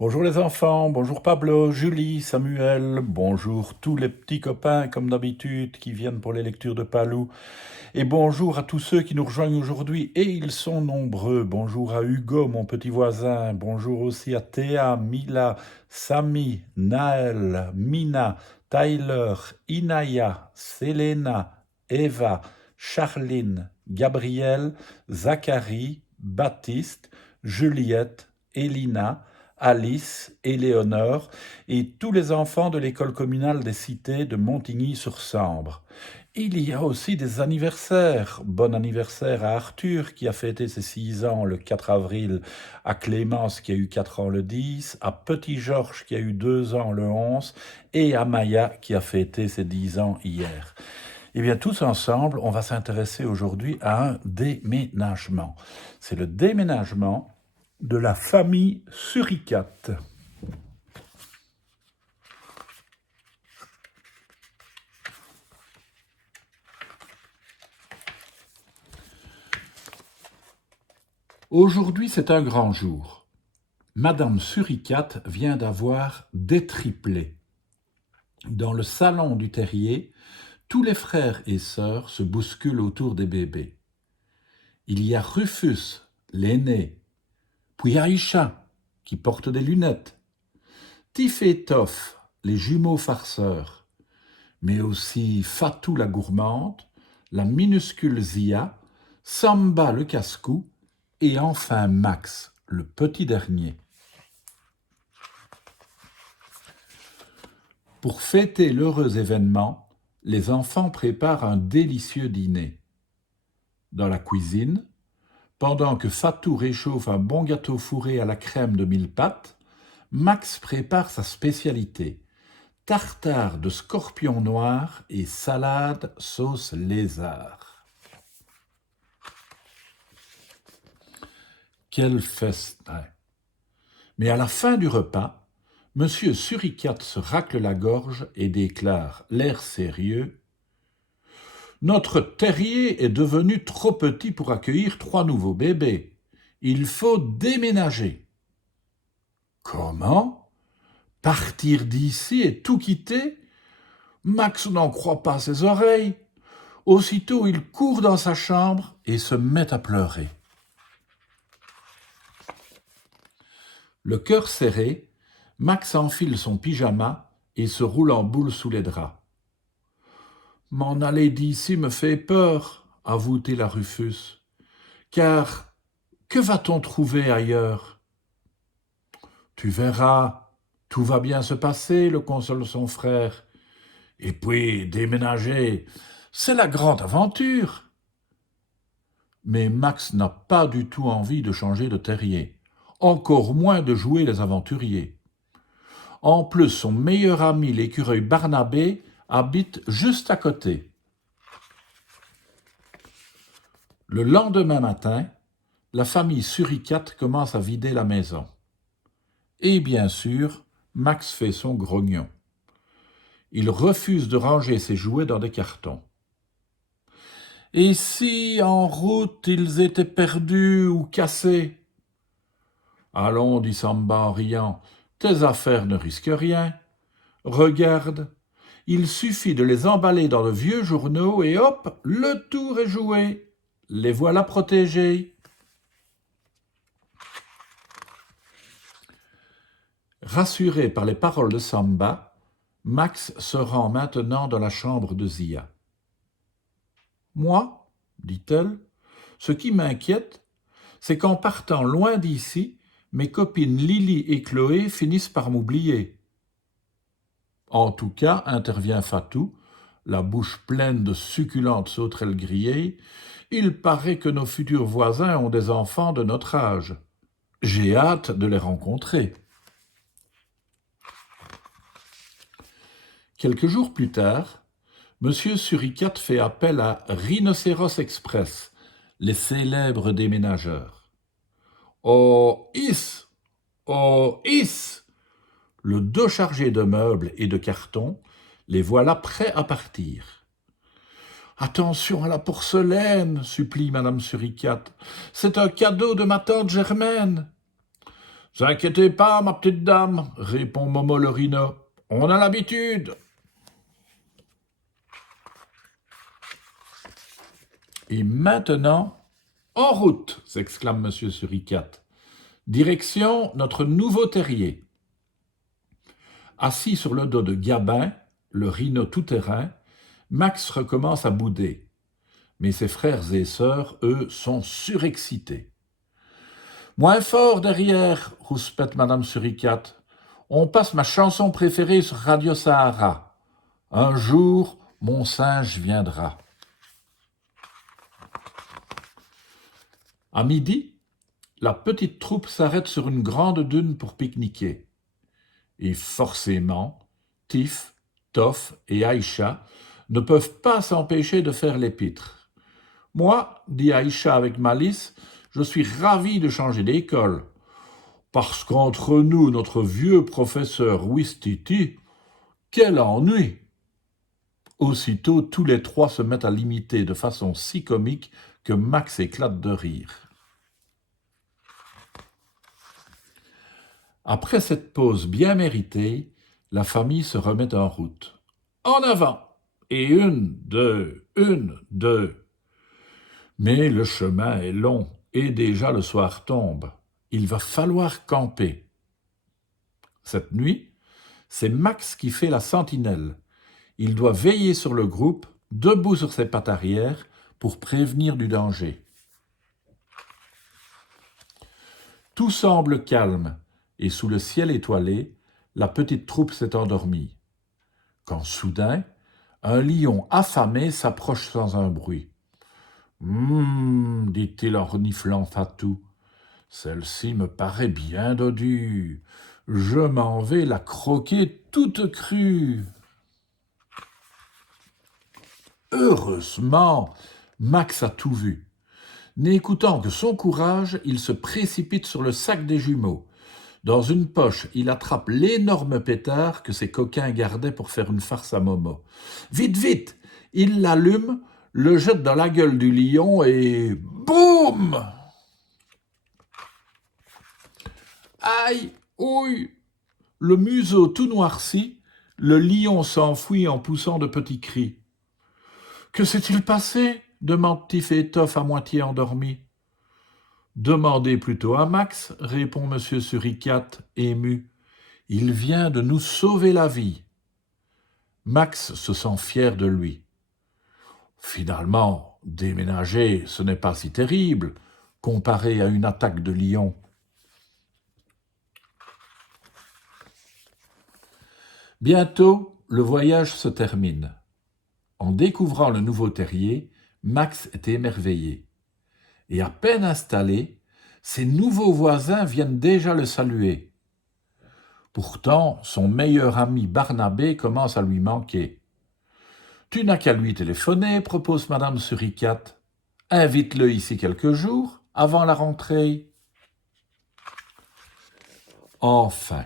Bonjour les enfants, bonjour Pablo, Julie, Samuel, bonjour tous les petits copains comme d'habitude qui viennent pour les lectures de Palou et bonjour à tous ceux qui nous rejoignent aujourd'hui et ils sont nombreux. Bonjour à Hugo, mon petit voisin, bonjour aussi à Théa, Mila, Samy, Naël, Mina, Tyler, Inaya, Selena, Eva, Charline, Gabriel, Zachary, Baptiste, Juliette, Elina, Alice, Éléonore et tous les enfants de l'école communale des cités de Montigny-sur-Sambre. Il y a aussi des anniversaires. Bon anniversaire à Arthur qui a fêté ses 6 ans le 4 avril, à Clémence qui a eu 4 ans le 10, à Petit Georges qui a eu 2 ans le 11 et à Maya qui a fêté ses 10 ans hier. Eh bien, tous ensemble, on va s'intéresser aujourd'hui à un déménagement. C'est le déménagement de la famille Suricate. Aujourd'hui, c'est un grand jour. Madame Suricate vient d'avoir des triplés. Dans le salon du terrier, tous les frères et sœurs se bousculent autour des bébés. Il y a Rufus, l'aîné, puis Aïcha, qui porte des lunettes, Tif et Toff, les jumeaux farceurs, mais aussi Fatou la gourmande, la minuscule Zia, Samba le casse-cou, et enfin Max, le petit dernier. Pour fêter l'heureux événement, les enfants préparent un délicieux dîner. Dans la cuisine, pendant que Fatou réchauffe un bon gâteau fourré à la crème de 1000 pâtes, Max prépare sa spécialité, tartare de scorpion noir et salade sauce lézard. Quel festin! Mais à la fin du repas, Monsieur Suricate se racle la gorge et déclare, l'air sérieux: « Notre terrier est devenu trop petit pour accueillir 3 nouveaux bébés. Il faut déménager. » Comment? Partir d'ici et tout quitter? Max n'en croit pas ses oreilles. Aussitôt, il court dans sa chambre et se met à pleurer. Le cœur serré, Max enfile son pyjama et se roule en boule sous les draps. « M'en aller d'ici me fait peur, » avoue-t-il à Rufus, « car que va-t-on trouver ailleurs ?»« Tu verras, tout va bien se passer, » le console son frère. « Et puis, déménager, c'est la grande aventure. » Mais Max n'a pas du tout envie de changer de terrier, encore moins de jouer les aventuriers. En plus, son meilleur ami, l'écureuil Barnabé, habite juste à côté. Le lendemain matin, la famille Suricate commence à vider la maison. Et bien sûr, Max fait son grognon. Il refuse de ranger ses jouets dans des cartons. « Et si, en route, ils étaient perdus ou cassés ?»« Allons, dit Samba en riant, tes affaires ne risquent rien. Regarde, il suffit de les emballer dans de vieux journaux et hop, le tour est joué. Les voilà protégés. » Rassuré par les paroles de Samba, Max se rend maintenant dans la chambre de Zia. « Moi, dit-elle, ce qui m'inquiète, c'est qu'en partant loin d'ici, mes copines Lily et Chloé finissent par m'oublier. » En tout cas, intervient Fatou, la bouche pleine de succulentes sauterelles grillées, il paraît que nos futurs voisins ont des enfants de notre âge. J'ai hâte de les rencontrer. Quelques jours plus tard, Monsieur Suricate fait appel à Rhinocéros Express, les célèbres déménageurs. « Oh, is! Oh, is !» Le dos chargé de meubles et de cartons, les voilà prêts à partir. « Attention à la porcelaine, » supplie Madame Suricate. « C'est un cadeau de ma tante Germaine. » « « Inquiétez pas, ma petite dame, répond Momo le rhino. On a l'habitude. Et maintenant, en route, s'exclame Monsieur Suricate. Direction notre nouveau terrier. Assis sur le dos de Gabin, le rhino tout-terrain, Max recommence à bouder. Mais ses frères et sœurs, eux, sont surexcités. Moins fort derrière, rouspète Madame Suricate. On passe ma chanson préférée sur Radio Sahara. Un jour, mon singe viendra. À midi, la petite troupe s'arrête sur une grande dune pour pique-niquer. Et forcément, Tif, Toff et Aïcha ne peuvent pas s'empêcher de faire les pitres. Moi, dit Aïcha avec malice, je suis ravi de changer d'école. Parce qu'entre nous, notre vieux professeur Ouistiti, quel ennui! Aussitôt, tous les trois se mettent à l'imiter de façon si comique que Max éclate de rire. Après cette pause bien méritée, la famille se remet en route. En avant! Et une, deux. Mais le chemin est long et déjà le soir tombe. Il va falloir camper. Cette nuit, c'est Max qui fait la sentinelle. Il doit veiller sur le groupe, debout sur ses pattes arrière, pour prévenir du danger. Tout semble calme, et sous le ciel étoilé, la petite troupe s'est endormie. Quand soudain, un lion affamé s'approche sans un bruit. « dit-il en reniflant Fatou, « celle-ci me paraît bien dodue. Je m'en vais la croquer toute crue. » Heureusement, Max a tout vu. N'écoutant que son courage, il se précipite sur le sac des jumeaux. Dans une poche, il attrape l'énorme pétard que ses coquins gardaient pour faire une farce à Momo. Vite, vite! Il l'allume, le jette dans la gueule du lion et... boum! Aïe! Ouille! Le museau tout noirci, le lion s'enfuit en poussant de petits cris. « Que s'est-il passé ?» demande Tif et Toff à moitié endormis. « Demandez plutôt à Max, répond Monsieur Suricate, ému. Il vient de nous sauver la vie. Max se sent fier de lui. Finalement, déménager, ce n'est pas si terrible, comparé à une attaque de lion. Bientôt, le voyage se termine. En découvrant le nouveau terrier, Max est émerveillé. Et à peine installé, ses nouveaux voisins viennent déjà le saluer. Pourtant, son meilleur ami Barnabé commence à lui manquer. « Tu n'as qu'à lui téléphoner, propose Madame Suricate. Invite-le ici quelques jours, avant la rentrée. » Enfin,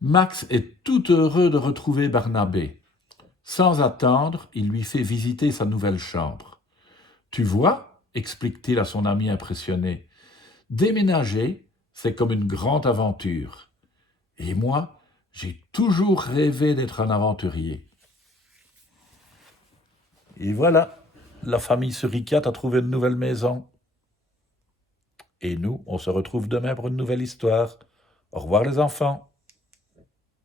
Max est tout heureux de retrouver Barnabé. Sans attendre, il lui fait visiter sa nouvelle chambre. « Tu vois, explique-t-il à son ami impressionné, déménager, c'est comme une grande aventure. Et moi, j'ai toujours rêvé d'être un aventurier. » Et voilà, la famille Suricate a trouvé une nouvelle maison. Et nous, on se retrouve demain pour une nouvelle histoire. Au revoir les enfants.